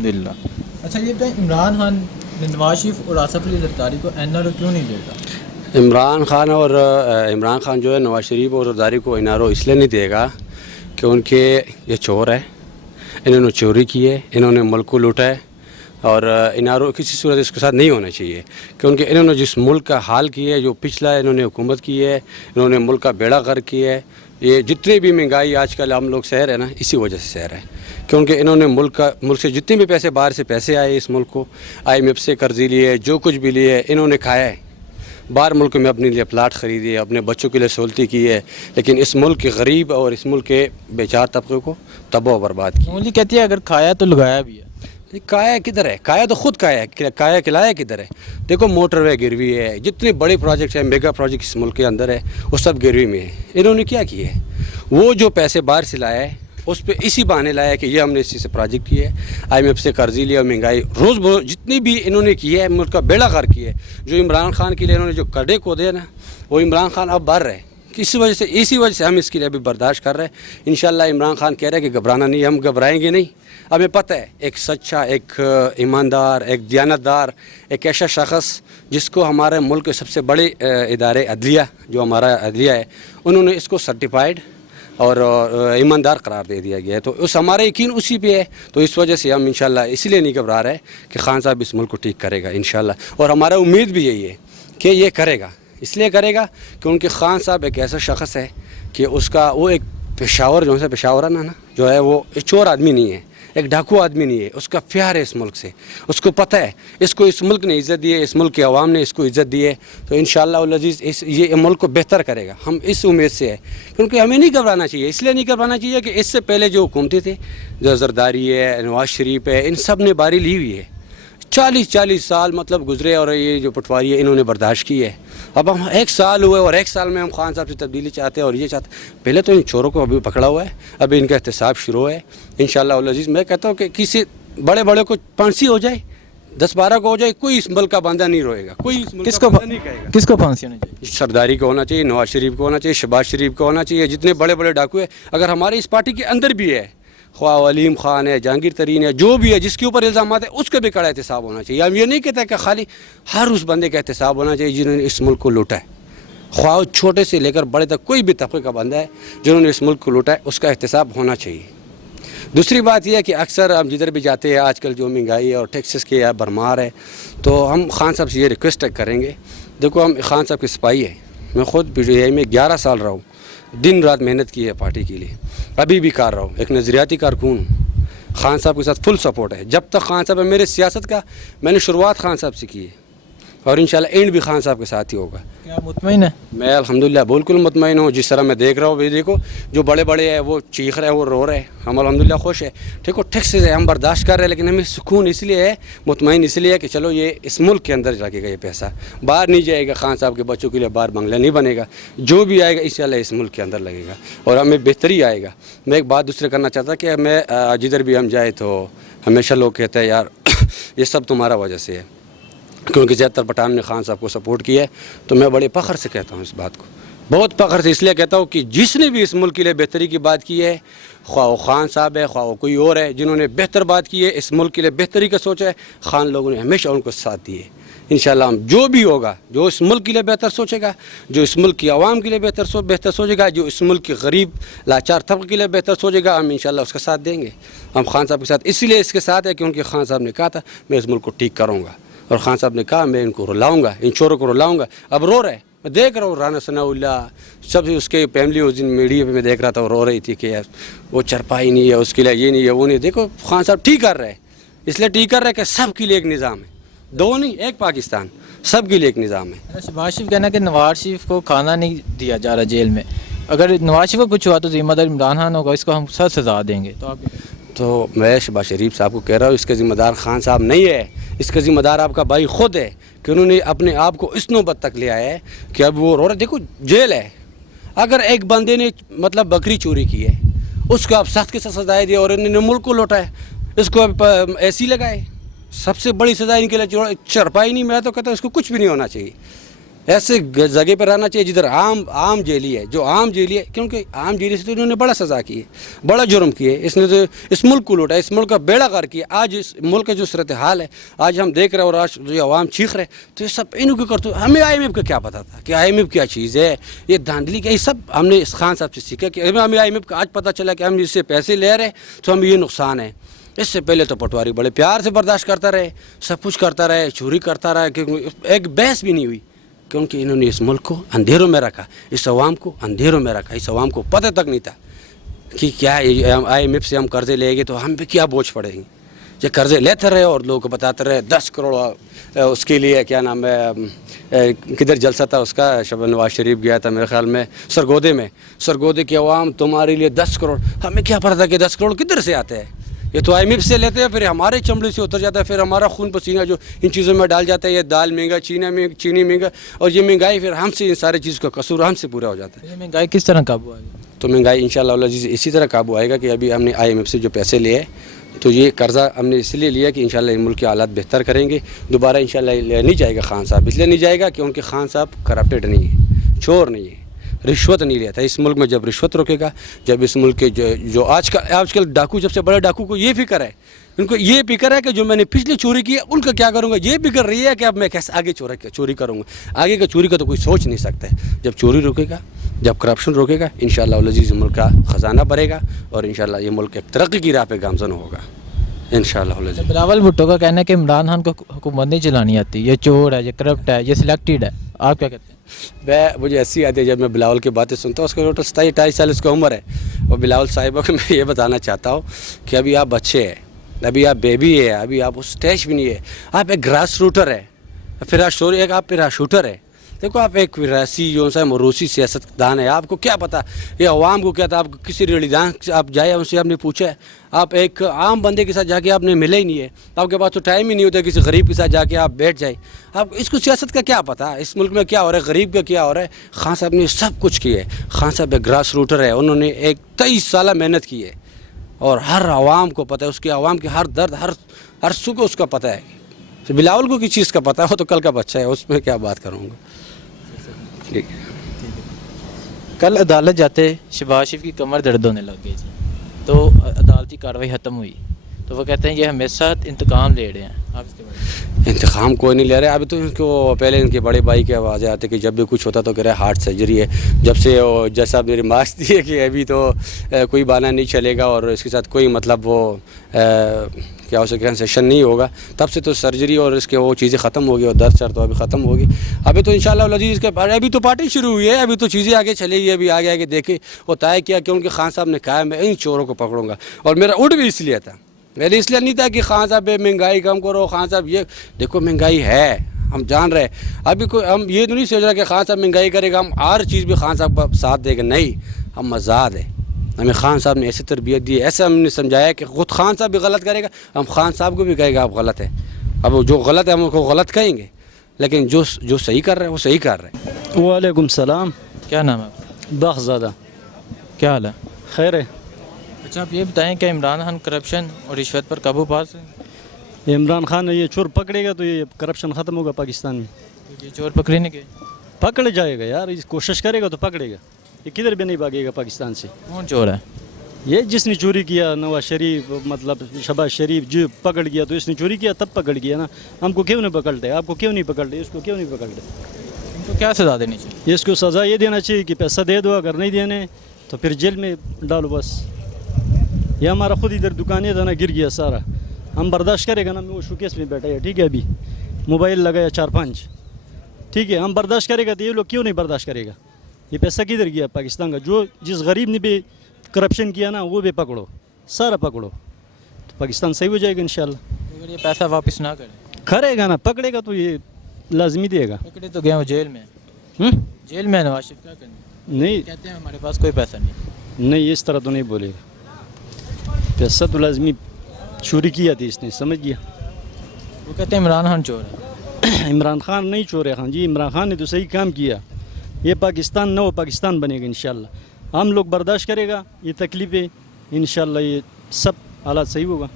الحمدللہ. اچھا یہ بتائیں عمران خان نے نواز شریف اور آصف علی زرداری کو این آر او کیوں نہیں دیتا؟ عمران خان جو ہے نواز شریف اور زرداری کو این آر او اس لیے نہیں دے گا کہ ان کے یہ چور ہے, انہوں نے چوری کی ہے, انہوں نے ملک کو لوٹا ہے, اور این آر او کسی صورت اس کے ساتھ نہیں ہونا چاہیے کیونکہ انہوں نے جس ملک کا حال کیا ہے, جو پچھلا انہوں نے حکومت کی ہے, انہوں نے ملک کا بیڑا غرق کیا ہے. یہ جتنی بھی مہنگائی آج کل ہم لوگ سہ رہے ہیں نا, اسی وجہ سے سہ رہے ہیں کیونکہ انہوں نے ملک سے جتنے بھی پیسے باہر سے پیسے آئے اس ملک کو, آئی ایم ایف سے قرضی لیے, جو کچھ بھی لیے انہوں نے کھایا ہے. باہر ملک میں اپنے لیے پلاٹ خریدی ہے, اپنے بچوں کے لیے سہولتی کی ہے, لیکن اس ملک کے غریب اور اس ملک کے بیچار طبقے کو تباہ و برباد کی. انگلی کہتی ہے اگر کھایا تو لگایا بھی ہے. کایا کدھر ہے؟ کایا تو خود کایا ہے, کایا کھلایا کدھر ہے؟ دیکھو موٹر وے گروی ہے, جتنے بڑے پروجیکٹس ہیں, میگا پروجیکٹ اس ملک کے اندر ہے, وہ سب گروی میں ہے. انہوں نے کیا کیا ہے؟ وہ جو پیسے باہر سے لایا ہے اس پہ اسی بہانے لایا کہ یہ ہم نے اسی سے پروجیکٹ کیا ہے, آئی ایم ایف سے قرضی لیا, مہنگائی روز بروز جتنی بھی انہوں نے کی ہے ملک کا بیڑا غرق کیا ہے. جو عمران خان کے لیے انہوں نے جو کڑے کو دے نا, وہ عمران خان اب بڑھ رہے ہیں. اسی وجہ سے ہم اس کے لیے ابھی برداشت کر رہے ہیں. انشاءاللہ عمران خان کہہ رہے ہیں کہ گھبرانا نہیں, ہم گھبرائیں گے نہیں. ہمیں پتہ ہے ایک سچا, ایک ایماندار, ایک دیانتدار, ایک ایسا شخص جس کو ہمارے ملک کے سب سے بڑے ادارے عدلیہ, جو ہمارا عدلیہ ہے, انہوں نے اس کو سرٹیفائیڈ اور ایماندار قرار دے دیا گیا ہے. تو ہمارا یقین اسی پہ ہے. تو اس وجہ سے ہم انشاءاللہ اس لیے نہیں گھبرا رہے کہ خان صاحب اس ملک کو ٹھیک کرے گا انشاءاللہ, اور ہمارا امید بھی یہی ہے کہ یہ کرے گا. اس لیے کرے گا کہ ان کے خان صاحب ایک ایسا شخص ہے کہ اس کا وہ ایک پشاور جو ہے پشاورانہ نا جو ہے, وہ چور آدمی نہیں ہے, ایک ڈاکو آدمی نہیں ہے. اس کا پیار ہے اس ملک سے, اس کو پتہ ہے اس کو اس ملک نے عزت دی ہے, اس ملک کے عوام نے اس کو عزت دی ہے. تو انشاءاللہ العزیز یہ ملک کو بہتر کرے گا. ہم اس امید سے ہے کیونکہ ہمیں نہیں گھبرانا چاہیے. اس لیے نہیں گھبرانا چاہیے کہ اس سے پہلے جو حکومتیں تھے, جو زرداری ہے, نواز شریف ہے, ان سب نے باری لی ہوئی ہے. 40 سال مطلب گزرے اور یہ جو پٹواری ہے انہوں نے برداشت کی ہے. اب ہم 1 سال ہوئے اور 1 سال میں ہم خان صاحب سے تبدیلی چاہتے ہیں اور یہ چاہتے ہیں. پہلے تو ان چوروں کو ابھی پکڑا ہوا ہے, ابھی ان کا احتساب شروع ہے انشاءاللہ العزیز. میں کہتا ہوں کہ کسی بڑے کو پھانسی ہو جائے, 10-12 کو ہو جائے, کوئی اس ملک کا بندہ نہیں روئے گا, کوئی اس ملک کا بندہ نہیں کہے گا. کس کو پھانسی ہونی چاہیے؟ سرداری کو ہونا چاہیے, نواز شریف کو ہونا چاہیے, شہباز شریف کو ہونا چاہیے. جتنے بڑے ڈاکو ہیں اگر ہماری اس پارٹی کے اندر بھی ہے, خواہ علیم خان ہے, جہانگیر ترین ہے, جو بھی ہے جس کے اوپر الزامات ہیں, اس کا بھی کڑا احتساب ہونا چاہیے. ہم یہ نہیں کہتے کہ خالی ہر اس بندے کا احتساب ہونا چاہیے جنہوں نے اس ملک کو لوٹا ہے. خواہ چھوٹے سے لے کر بڑے تک کوئی بھی طبقے کا بندہ ہے جنہوں نے اس ملک کو لوٹا ہے, اس کا احتساب ہونا چاہیے. دوسری بات یہ ہے کہ اکثر ہم جدھر بھی جاتے ہیں آج کل جو مہنگائی ہے اور ٹیکسز کی بھرمار ہے, تو ہم خان صاحب سے یہ ریکویسٹ کریں گے. دیکھو ہم خان صاحب کے سپاہی ہیں, میں خود پی ٹی آئی میں 11 سال رہا ہوں, دن رات محنت کی ہے پارٹی کے لیے, ابھی بھی کر رہا ہوں, ایک نظریاتی کارکن. خان صاحب کے ساتھ فل سپورٹ ہے. جب تک خان صاحب ہے میرے سیاست کا, میں نے شروعات خان صاحب سے کی ہے اور انشاءاللہ اینڈ بھی خان صاحب کے ساتھ ہی ہوگا. کیا آپ مطمئن ہیں؟ میں الحمدللہ بالکل مطمئن ہوں. جس طرح میں دیکھ رہا ہوں بھی, دیکھو جو بڑے ہیں وہ چیخ رہے ہیں, وہ رو رہے ہیں, ہم الحمدللہ خوش ہیں. ٹھیک ٹیکسز ہے, ہم برداشت کر رہے ہیں, لیکن ہمیں سکون اس لیے ہے, مطمئن اس لیے ہے کہ چلو یہ اس ملک کے اندر لگے گا, یہ پیسہ باہر نہیں جائے گا. خان صاحب کے بچوں کے لیے باہر بنگلہ نہیں بنے گا, جو بھی آئے گا انشاءاللہ اس ملک کے اندر لگے گا اور ہمیں بہتری آئے گا. میں ایک بات دوسرے کرنا چاہتا کہ میں جدھر بھی ہم جائے تو ہمیشہ لوگ کہتے ہیں یار یہ سب تمہارا وجہ سے ہے, کیونکہ زیادہ تر پٹھان نے خان صاحب کو سپورٹ کیا ہے. تو میں بڑے فخر سے کہتا ہوں اس بات کو, بہت فخر سے اس لیے کہتا ہوں کہ جس نے بھی اس ملک کے لیے بہتری کی بات کی ہے, خواہ وہ خان صاحب ہے, خواہ وہ کوئی اور ہے, جنہوں نے بہتر بات کی ہے, اس ملک کے لیے بہتری کا سوچا ہے, خان لوگوں نے ہمیشہ ان کو ساتھ دیے. انشاءاللہ ہم جو بھی ہوگا, جو اس ملک کے لیے بہتر سوچے گا, جو اس ملک کی عوام کے لیے بہتر سوچے گا, جو اس ملک کے غریب لاچار طبقے کے لیے بہتر سوچے گا, ہم انشاءاللہ اس کا ساتھ دیں گے. ہم خان صاحب کے ساتھ اس لیے اس کے ساتھ ہے کیونکہ خان صاحب نے کہا تھا میں اس ملک کو ٹھیک کروں گا, اور خان صاحب نے کہا میں ان کو رلاؤں گا, ان چوروں کو رلاؤں گا. اب رو رہے, میں دیکھ رہا ہوں رانا ثناء اللہ سب اس کے فیملی اس دن میڈیا پہ میں دیکھ رہا تھا, وہ رو رہی تھی کہ وہ چرپائی نہیں ہے, اس کے لیے یہ نہیں ہے, وہ نہیں. دیکھو خان صاحب ٹھیک کر رہے, اس لیے ٹھیک کر رہے کہ سب کے لیے ایک نظام ہے, 2 نہیں, ایک پاکستان, سب کے لیے ایک نظام ہے. شہباز شریف کہنا کہ نواز شریف کو کھانا نہیں دیا جا رہا جیل میں, اگر نواز شریف کو کچھ ہوا تو ذمہ دار عمران خان ہوگا, اس کو ہم سخت سزا دیں گے. تو میں شہباز شریف صاحب کو کہہ رہا ہوں اس کا ذمہ دار خان صاحب نہیں ہے, اس کا ذمہ دار آپ کا بھائی خود ہے کہ انہوں نے اپنے آپ کو اس نوبت تک لے آیا ہے کہ اب وہ رو رہا. دیکھو جیل ہے, اگر ایک بندے نے مطلب بکری چوری کی ہے, اس کو آپ سخت کے ساتھ سزائے دیا اور انہوں نے ملک کو لوٹا ہے, اس کو اب ایسی لگائے. سب سے بڑی سزا ان کے لیے چرپائی نہیں. میں تو کہتا ہوں اس کو کچھ بھی نہیں ہونا چاہیے, ایسے جگہ پر رہنا چاہیے جدھر عام جیلی ہے, جو عام جیلی ہے, کیونکہ عام جیلی سے تو انہوں نے بڑا سزا کی ہے, بڑا جرم کیے, اس نے تو اس ملک کو لوٹا, اس ملک کا بیڑا غرق کیا. آج اس ملک کا جو صورتحال ہے آج ہم دیکھ رہے ہیں, اور آج جو عوام چیخ رہے, تو یہ سب انہوں کے کرتے. ہمیں آئی ایم ایف کا کیا پتا تھا کہ آئی ایم ایف کیا چیز ہے, یہ دھاندلی کیا, یہ سب ہم نے اس خان صاحب سے سیکھا کہ ہمیں آئی ایم ایف کا آج پتہ چلا کہ ہم اس سے پیسے لے رہے تو ہمیں یہ نقصان ہے. اس سے پہلے تو پٹواری بڑے پیار سے برداشت کرتا رہے, سب کچھ کرتا رہے, چوری کرتا رہا, کہ ایک بحث بھی نہیں ہوئی, کیونکہ انہوں نے اس ملک کو اندھیروں میں رکھا, اس عوام کو اندھیروں میں رکھا. اس عوام کو پتہ تک نہیں تھا کہ کیا آئی ایم ایف سے ہم قرضے لیں گے تو ہم پہ کیا بوجھ پڑیں گے. یہ قرضے لیتے رہے اور لوگوں کو بتاتے رہے 10 کروڑ اس کے لیے, کیا نام ہے, کدھر جلسہ تھا اس کا, نواز شریف گیا تھا میرے خیال میں سرگودے میں, سرگودے کی عوام تمہارے لیے 10 کروڑ. ہمیں کیا پتا تھا کہ 10 کروڑ کدھر سے آتے ہیں, یہ تو آئی ایم ایف سے لیتے ہیں, پھر ہمارے چمڑے سے اتر جاتا ہے, پھر ہمارا خون پسینہ جو ان چیزوں میں ڈال جاتا ہے. یہ دال مہنگا, چینی مہنگا, اور یہ مہنگائی پھر ہم سے, ان سارے چیز کا قصور ہم سے پورا ہو جاتا ہے. یہ مہنگائی کس طرح قابو آئے گی؟ تو مہنگائی انشاءاللہ العزیز اسی طرح قابو آئے گا کہ ابھی ہم نے آئی ایم ایف سے جو پیسے لیے تو یہ قرضہ ہم نے اس لیے لیا کہ انشاءاللہ ملک کے حالات بہتر کریں گے. دوبارہ انشاءاللہ نہیں جائے گا خان صاحب, اس لیے نہیں جائے گا کیونکہ خان صاحب کرپٹڈ نہیں ہے, چور نہیں ہے, رشوت نہیں لیتا. اس ملک میں جب رشوت روکے گا, جب اس ملک کے جو آج کل ڈاکو, جب سے بڑے ڈاکو کو یہ فکر ہے, ان کو یہ فکر ہے کہ جو میں نے پچھلے چوری کی ہے ان کا کیا کروں گا. یہ فکر رہی ہے کہ اب میں کیسے آگے چوری کروں گا. آگے کا چوری کا تو کوئی سوچ نہیں سکتا ہے. جب چوری روکے گا, جب کرپشن روکے گا, انشاءاللہ العزیز ملک کا خزانہ بڑھے گا, اور انشاءاللہ یہ ملک ایک ترقی کی راہ پہ گامزن ہوگا انشاءاللہ العزیز. بلاول بھٹو کا کہنا ہے کہ عمران خان کو حکومت نہیں چلانی آتی, یہ چور ہے, یہ کرپٹ ہے, یہ سلیکٹڈ ہے. آپ کیا کہتے ہیں؟ مجھے ایسی آتی ہے جب میں بلاول کی باتیں سنتا ہوں, اس کا ٹوٹل 27-28 سال اس کی عمر ہے, اور بلاول صاحبہ کو میں یہ بتانا چاہتا ہوں کہ ابھی آپ بچے ہیں, ابھی آپ بیبی ہے, ابھی آپ اس اسٹیج بھی نہیں ہے, آپ ایک گراس روٹر ہے, پھر آپ پیرا شوٹر ہے. دیکھو آپ ایک وراثی جو سا موروثی سیاست دان ہے, آپ کو کیا پتہ یہ عوام کو کیا تھا. آپ کسی ریڑھی دان سے آپ جائے, ان سے آپ نے پوچھا ہے, آپ ایک عام بندے کے ساتھ جا کے آپ نے ملے ہی نہیں ہے, آپ کے پاس تو ٹائم ہی نہیں ہوتا کسی غریب کے ساتھ جا کے آپ بیٹھ جائے. آپ اس کو سیاست کا کیا پتہ, اس ملک میں کیا ہو رہا ہے, غریب کا کیا ہو رہا ہے. خان صاحب نے سب کچھ کیا ہے. خان صاحب ایک گراس روٹر ہے, انہوں نے ایک 23 سالہ محنت کی ہے, اور ہر عوام کو پتہ ہے, اس کے عوام کے ہر درد, ہر سکھ اس کا پتہ ہے. بلاول کو کس چیز کا پتہ ہو تو کل کا بچہ ہے, اس میں کیا بات کروں گا. ٹھیک ہے. کل عدالت جاتے شہباز شریف کی کمر درد ہونے لگ گئی جی, تو عدالتی کارروائی ختم ہوئی, تو وہ کہتے ہیں یہ ہمیں ساتھ انتقام لے رہے ہیں. آپ اس کے بارے میں؟ انتقام کوئی نہیں لے رہے. ابھی تو ان کو پہلے ان کے بڑے بھائی کی آوازیں آتی کہ جب بھی کچھ ہوتا تو کہہ رہے ہارٹ سرجری ہے. جب سے جیسا میری مارکس دی ہے کہ ابھی تو کوئی بہانہ نہیں چلے گا, اور اس کے ساتھ کوئی مطلب وہ کیا اسے کنسیشن نہیں ہوگا, تب سے تو سرجری اور اس کے وہ چیزیں ختم ہوگی, اور درد سر تو ابھی ختم ہوگی. ابھی تو انشاءاللہ العزیز کے ابھی تو پارٹی شروع ہوئی ہے, ابھی تو چیزیں آگے چلے گی. ابھی آگے دیکھے ہوتا ہے کیا کہ ان کے خان صاحب نے کہا میں ان چوروں کو پکڑوں گا, اور میرا اٹھ بھی اس لیے تھا. میرے اس لیے نہیں تھا کہ خان صاحب مہنگائی کم کرو, خان صاحب یہ دیکھو مہنگائی ہے, ہم جان رہے. ابھی کوئی ہم یہ تو نہیں سوچ رہا کہ خان صاحب مہنگائی کرے گا, ہم ہر چیز بھی خان صاحب کا ساتھ دے گا. نہیں, ہم آزاد ہیں. ہمیں خان صاحب نے ایسی تربیت دی, ایسا ہم نے سمجھایا کہ خود خان صاحب بھی غلط کرے گا, ہم خان صاحب کو بھی کہے گا آپ غلط ہے. اب جو غلط ہے ہم کو غلط کہیں گے, لیکن جو صحیح کر رہے ہیں وہ صحیح کر رہے ہیں. وعلیکم السلام. کیا نام ہے آپ کا؟ باخزادہ. کیا حال ہے؟ خیر ہے. اچھا آپ یہ بتائیں کہ عمران خان کرپشن اور رشوت پر قابو پا سکیں؟ عمران خان یہ چور پکڑے گا تو یہ کرپشن ختم ہوگا پاکستان میں. یہ چور پکڑے نہیں گئے؟ پکڑ جائے گا یار, کوشش کرے گا تو پکڑے گا. یہ کدھر بھی نہیں بھاگے گا پاکستان سے. کون چور ہے؟ یہ جس نے چوری کیا, نواز شریف, مطلب شہباز شریف جو پکڑ گیا تو اس نے چوری کیا تب پکڑ گیا نا. ہم کو کیوں نہیں پکڑتے, آپ کو کیوں نہیں پکڑتے, اس کو کیوں نہیں پکڑتے. ان کو کیا سزا دینی چاہیے؟ اس کو سزا یہ دینا چاہیے کہ پیسہ دے دو, اگر نہیں دینے تو پھر جیل میں ڈالو بس. یہ ہمارا خود ادھر دکانیں تھا نا, گر گیا سارا. ہم برداشت کرے گا نا, وہ شوکیس میں بیٹھا ہے, ٹھیک ہے, ابھی موبائل لگایا 4-5, ٹھیک ہے. ہم برداشت کرے گا تو یہ لوگ کیوں نہیں برداشت کرے گا. یہ پیسہ کدھر گیا پاکستان کا. جس غریب نے بھی کرپشن کیا نا وہ بھی پکڑو, سارا پکڑو, تو پاکستان صحیح ہو جائے گا انشاءاللہ. اگر یہ پیسہ واپس نہ کرے گا نا, پکڑے گا تو یہ لازمی دے گا. پکڑے تو گیا وہ جیل میں, جیل میں نواز شریف کیا کرنا. نہیں کہتے ہیں ہمارے پاس کوئی پیسہ نہیں, اس طرح تو نہیں بولے گا. پیسہ تو لازمی چوری کیا تھی اس نے, سمجھ گیا. وہ کہتے ہیں عمران خان چور ہے. عمران خان نہیں چور ہے خان جی, عمران خان نے تو صحیح کام کیا. یہ پاکستان نو پاکستان بنے گا انشاءاللہ. ہم لوگ برداشت کرے گا یہ تکلیفیں, انشاءاللہ یہ سب حالات صحیح ہوگا.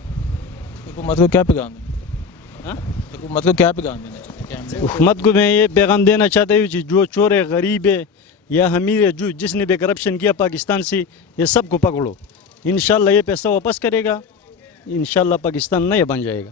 حکومت کو کیا پیغام دینا؟ حکومت کو کیا پیغام دینا چاہتے ہیں؟ حکومت کو میں یہ پیغام دینا چاہتا ہوں کہ جو چور ہے غریب ہے یا امیر ہے جو جس نے بھی کرپشن کیا پاکستان سے یہ سب کو پکڑو انشاءاللہ یہ پیسہ واپس کرے گا انشاءاللہ پاکستان نیا بن جائے گا.